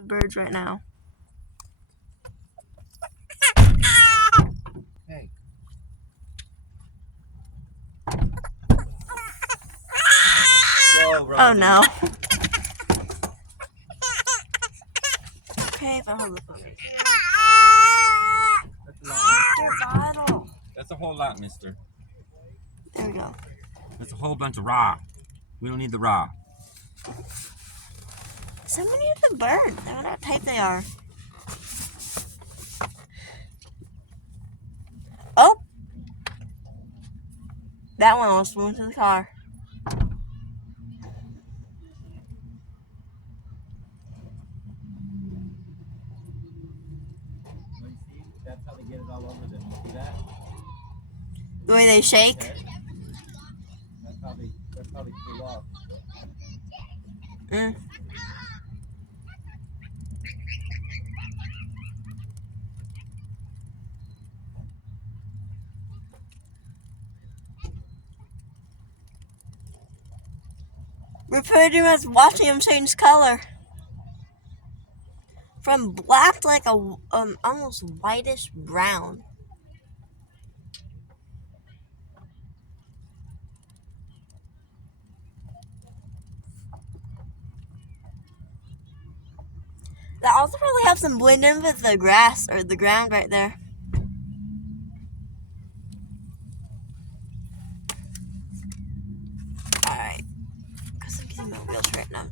the birds right now. Hey. Whoa, Oh no. Okay, if I hold the phone right here. Your bottle. That's a whole lot, mister. There we go. That's a whole bunch of raw. We don't need the raw. Somebody near the bird. I don't know what type they are. Oh! That one almost flew into the car. That's how they get it all over them. You see that? The way they shake. That's how they flew off. Mm. We're pretty much watching them change color. From black to like a almost whitish brown. That also probably helps them blend in with the grass or the ground right there. Alright. Because I'm getting my wheelchair right now.